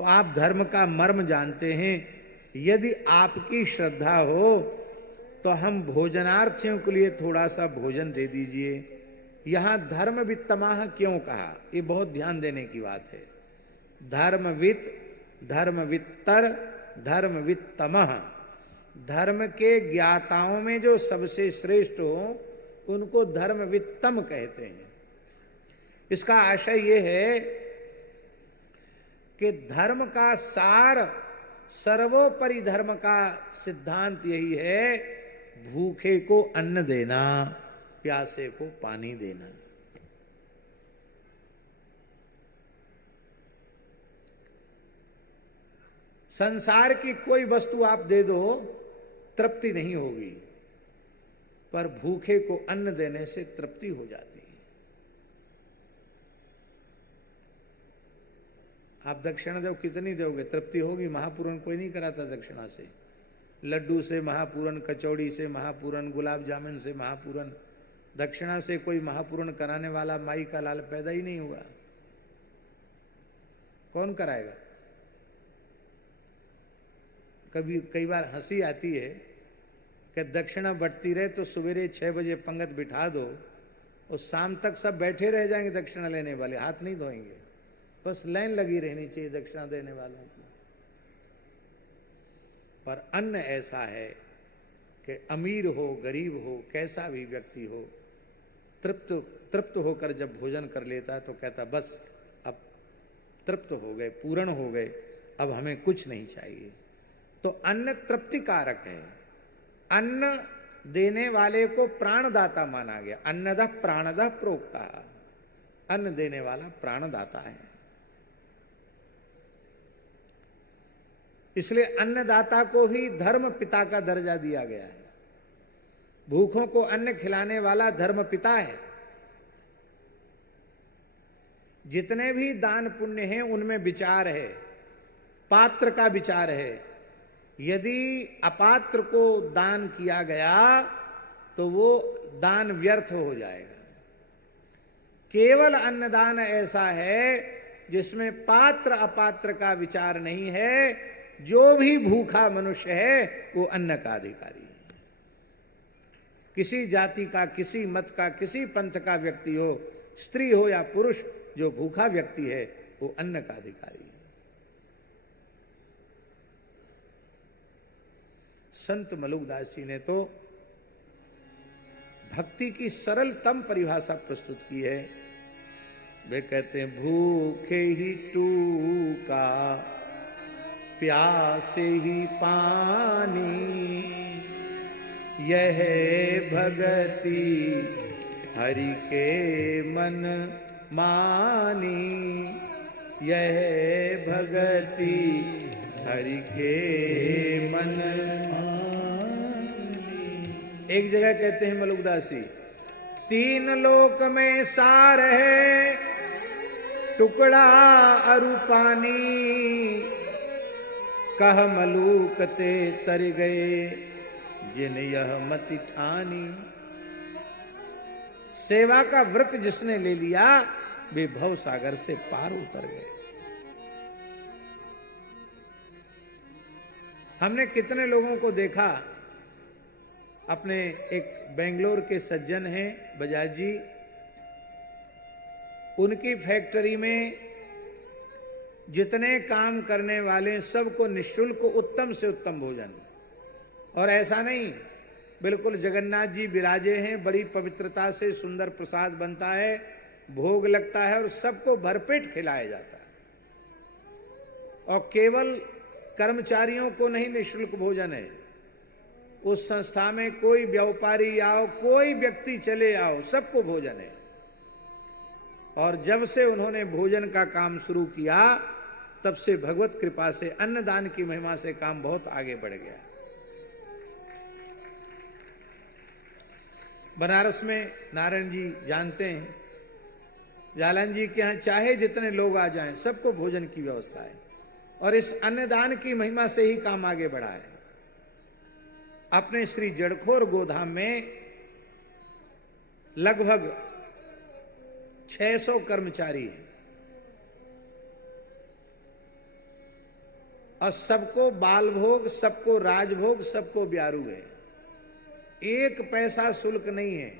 तो आप धर्म का मर्म जानते हैं। यदि आपकी श्रद्धा हो तो हम भोजनार्थियों के लिए थोड़ा सा भोजन दे दीजिए। यहां धर्मवित्तमाह क्यों कहा, ये बहुत ध्यान देने की बात है। धर्मवित्त, धर्मवित्तर, धर्मवित्तमह, धर्म के ज्ञाताओं में जो सबसे श्रेष्ठ हो उनको धर्मवित्तम कहते हैं। इसका आशय यह है कि धर्म का सार, सर्वोपरि धर्म का सिद्धांत यही है, भूखे को अन्न देना, प्यासे को पानी देना। संसार की कोई वस्तु आप दे दो तृप्ति नहीं होगी, पर भूखे को अन्न देने से तृप्ति हो जाती है। आप दक्षिणा दो, कितनी दोगे, तृप्ति होगी? महापूरन कोई नहीं कराता दक्षिणा से। लड्डू से महापूरन, कचौड़ी से महापूरन, गुलाब जामुन से महापूरन। दक्षिणा से कोई महापूरन कराने वाला माई का लाल पैदा ही नहीं हुआ। कौन कराएगा? कई बार हंसी आती है कि दक्षिणा बढ़ती रहे तो सवेरे 6 बजे पंगत बिठा दो और शाम तक सब बैठे रह जाएंगे दक्षिणा लेने वाले, हाथ नहीं धोएंगे, बस लाइन लगी रहनी चाहिए दक्षिणा देने वालों की। पर अन्न ऐसा है कि अमीर हो, गरीब हो, कैसा भी व्यक्ति हो, तृप्त होकर जब भोजन कर लेता है तो कहता बस अब तृप्त हो गए, पूर्ण हो गए, अब हमें कुछ नहीं चाहिए। तो अन्न तृप्ति कारक है। अन्न देने वाले को प्राणदाता माना गया। अन्नदः प्राणदः प्रोक्ता, अन्न देने वाला प्राणदाता है। इसलिए अन्नदाता को भी धर्म पिता का दर्जा दिया गया है। भूखों को अन्न खिलाने वाला धर्म पिता है। जितने भी दान पुण्य हैं उनमें विचार है, पात्र का विचार है। यदि अपात्र को दान किया गया तो वो दान व्यर्थ हो जाएगा। केवल अन्नदान ऐसा है जिसमें पात्र अपात्र का विचार नहीं है। जो भी भूखा मनुष्य है वो अन्न का अधिकारी है। किसी जाति का, किसी मत का, किसी पंथ का व्यक्ति हो, स्त्री हो या पुरुष, जो भूखा व्यक्ति है वो अन्न का अधिकारी है। संत मलुकदास जी ने तो भक्ति की सरलतम परिभाषा प्रस्तुत की है। वे कहते हैं भूखे ही टूका, प्यासे ही पानी, यह भगति हरि के मन मानी, यह भगति हरि के मन मानी। एक जगह कहते हैं मलुकदासी, 3 लोक में सार है, टुकड़ा अरु पानी, कह मलूक ते तर गए, जिन यह मति ठानी। सेवा का व्रत जिसने ले लिया वे भव सागर से पार उतर गए। हमने कितने लोगों को देखा, अपने एक बेंगलोर के सज्जन हैं बजाज जी, उनकी फैक्ट्री में जितने काम करने वाले सबको निःशुल्क उत्तम से उत्तम भोजन। और ऐसा नहीं, बिल्कुल जगन्नाथ जी विराजे हैं, बड़ी पवित्रता से सुंदर प्रसाद बनता है, भोग लगता है और सबको भरपेट खिलाया जाता है। और केवल कर्मचारियों को नहीं निःशुल्क भोजन है, उस संस्था में कोई व्यापारी आओ, कोई व्यक्ति चले आओ, सबको भोजन है। और जब से उन्होंने भोजन का काम शुरू किया तब से भगवत कृपा से अन्नदान की महिमा से काम बहुत आगे बढ़ गया। बनारस में नारायण जी जानते हैं, जालन जी के यहाँ चाहे जितने लोग आ जाएं सबको भोजन की व्यवस्था है। और इस अन्नदान की महिमा से ही काम आगे बढ़ा है। अपने श्री जड़खोर गोधाम में लगभग 600 कर्मचारी हैं। और सबको बाल भोग, सबको राजभोग, सबको ब्यारू है। एक पैसा शुल्क नहीं है।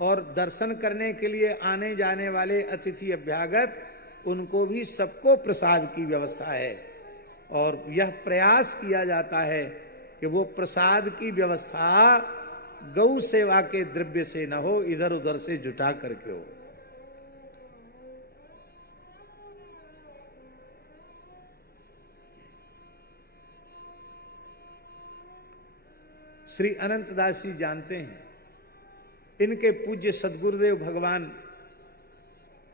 और दर्शन करने के लिए आने जाने वाले अतिथि अभ्यागत, उनको भी सबको प्रसाद की व्यवस्था है। और यह प्रयास किया जाता है कि वो प्रसाद की व्यवस्था गौ सेवा के द्रव्य से न हो, इधर उधर से जुटा करके हो। श्री अनंतदास जी जानते हैं, इनके पूज्य सदगुरुदेव भगवान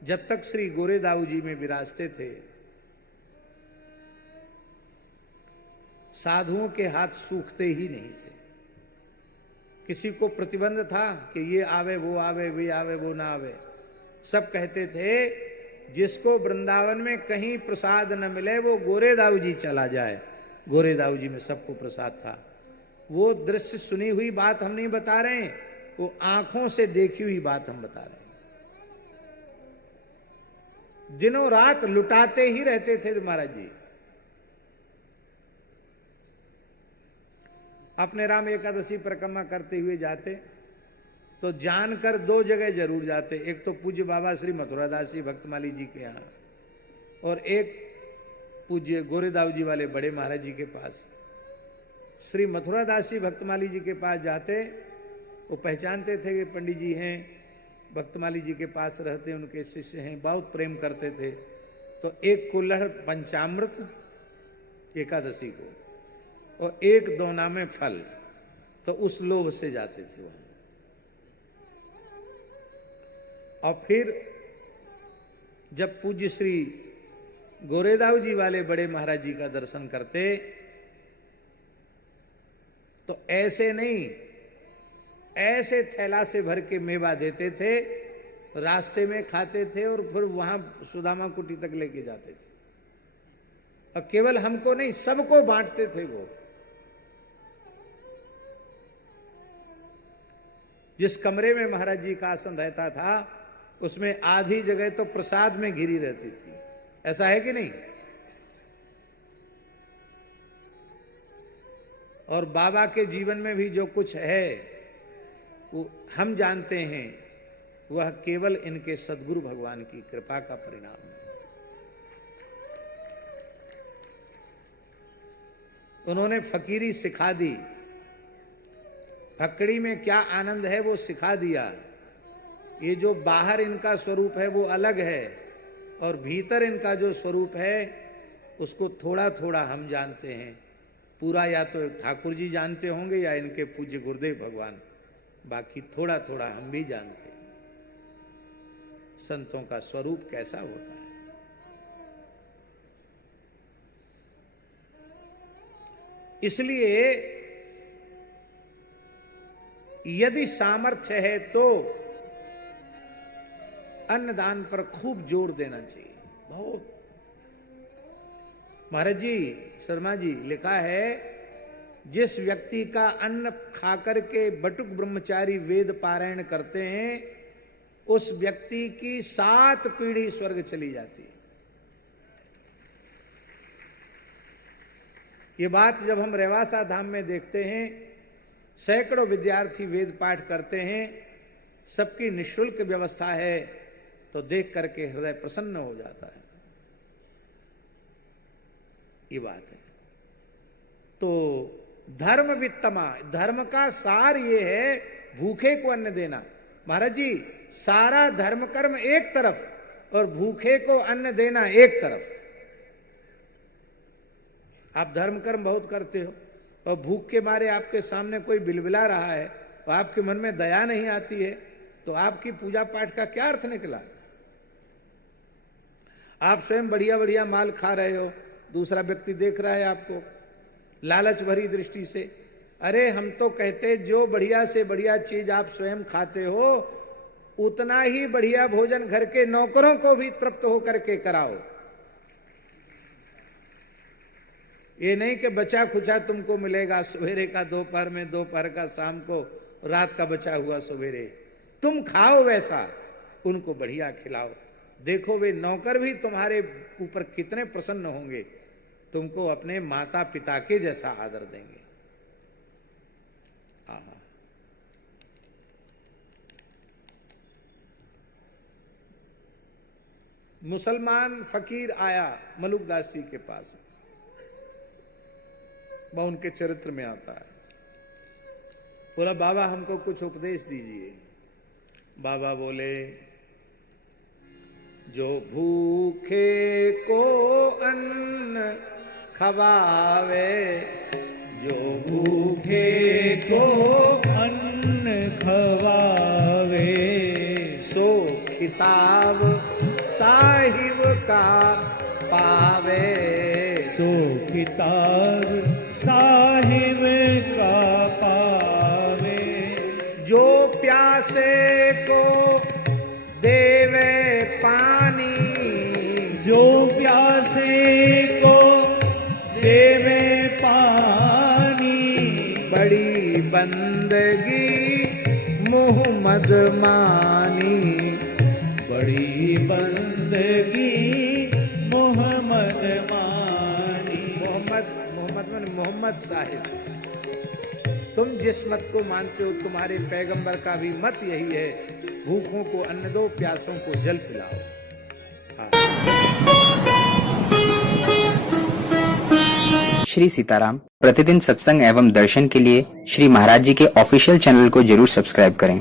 जब तक श्री गोरेदाऊ जी में विराजते थे, साधुओं के हाथ सूखते ही नहीं थे। किसी को प्रतिबंध था कि ये आवे वो आवे, वे आवे वो ना आवे। सब कहते थे जिसको वृंदावन में कहीं प्रसाद न मिले वो गोरेदाऊ जी चला जाए। गोरेदाऊ जी में सबको प्रसाद था। वो दृश्य सुनी हुई बात हम नहीं बता रहे हैं, वो आंखों से देखी हुई बात हम बता रहे हैं। दिनों रात लुटाते ही रहते थे महाराज जी। अपने राम एकादशी परिक्रमा करते हुए जाते तो जानकर दो जगह जरूर जाते। एक तो पूज्य बाबा श्री मथुरादास जी भक्तमाली जी के यहाँ, और एक पूज्य गोरेदाऊ जी वाले बड़े महाराज जी के पास। श्री मथुरादास जी भक्तमाली जी के पास जाते, वो पहचानते थे कि पंडित जी हैं, भक्तमाली जी के पास रहते, उनके शिष्य हैं, बहुत प्रेम करते थे। तो एक कुल्हड़ पंचामृत एकादशी को और एक दोना में फल, तो उस लोभ से जाते थे वहां। और फिर जब पूज्य श्री गोरेदाऊ जी वाले बड़े महाराज जी का दर्शन करते तो ऐसे नहीं, ऐसे थैला से भर के मेवा देते थे, रास्ते में खाते थे और फिर वहां सुदामा कुटी तक लेके जाते थे। और केवल हमको नहीं, सबको बांटते थे वो। जिस कमरे में महाराज जी का आसन रहता था उसमें आधी जगह तो प्रसाद में घिरी रहती थी। ऐसा है कि नहीं? और बाबा के जीवन में भी जो कुछ है वो हम जानते हैं, वह केवल इनके सद्गुरु भगवान की कृपा का परिणाम है। उन्होंने फकीरी सिखा दी, फकड़ी में क्या आनंद है वो सिखा दिया। ये जो बाहर इनका स्वरूप है वो अलग है, और भीतर इनका जो स्वरूप है उसको थोड़ा थोड़ा हम जानते हैं। पूरा या तो ठाकुर जी जानते होंगे या इनके पूज्य गुरुदेव भगवान, बाकी थोड़ा थोड़ा हम भी जानते हैं संतों का स्वरूप कैसा होता है। इसलिए यदि सामर्थ्य है तो अन्नदान पर खूब जोर देना चाहिए। बहुत महाराज जी शर्मा जी लिखा है, जिस व्यक्ति का अन्न खाकर के बटुक ब्रह्मचारी वेद पारायण करते हैं उस व्यक्ति की 7 पीढ़ी स्वर्ग चली जाती है। ये बात जब हम रेवासा धाम में देखते हैं, सैकड़ों विद्यार्थी वेद पाठ करते हैं, सबकी निःशुल्क व्यवस्था है, तो देख करके हृदय प्रसन्न हो जाता है। ये बात है। तो धर्म वित्तमा, धर्म का सार ये है भूखे को अन्न देना। महाराज जी सारा धर्म कर्म एक तरफ और भूखे को अन्न देना एक तरफ। आप धर्म कर्म बहुत करते हो और भूख के मारे आपके सामने कोई बिलबिला रहा है और आपके मन में दया नहीं आती है, तो आपकी पूजा पाठ का क्या अर्थ निकला? आप स्वयं बढ़िया बढ़िया माल खा रहे हो, दूसरा व्यक्ति देख रहा है आपको लालच भरी दृष्टि से। अरे हम तो कहते जो बढ़िया से बढ़िया चीज आप स्वयं खाते हो उतना ही बढ़िया भोजन घर के नौकरों को भी तृप्त होकर के कराओ। ये नहीं कि बचा खुचा तुमको मिलेगा सवेरे का दोपहर में, दोपहर का शाम को, रात का बचा हुआ सवेरे। तुम खाओ वैसा, उनको बढ़िया खिलाओ। देखो वे नौकर भी तुम्हारे ऊपर कितने प्रसन्न होंगे। तुमको अपने माता पिता के जैसा आदर देंगे। मुसलमान फकीर आया मलुकदास जी के पास, वह उनके चरित्र में आता है। बोला बाबा हमको कुछ उपदेश दीजिए। बाबा बोले जो भूखे को अन्न खवावे, जो भूखे को अन्न खवावे, सो खिताब साहिब का पावे, सो खिताब साहिब का पावे। जो प्यासे को देवे पानी, जो प्यासे को देवे पानी, बड़ी बंदगी मोहम्मद मानी, बड़ी बंदगी मोहम्मद मानी। मोहम्मद साहिब, तुम जिस मत को मानते हो तुम्हारे पैगंबर का भी मत यही है, भूखों को अन्न दो, प्यासों को जल पिलाओ। श्री सीताराम प्रतिदिन सत्संग एवं दर्शन के लिए श्री महाराज जी के ऑफिशियल चैनल को जरूर सब्सक्राइब करें।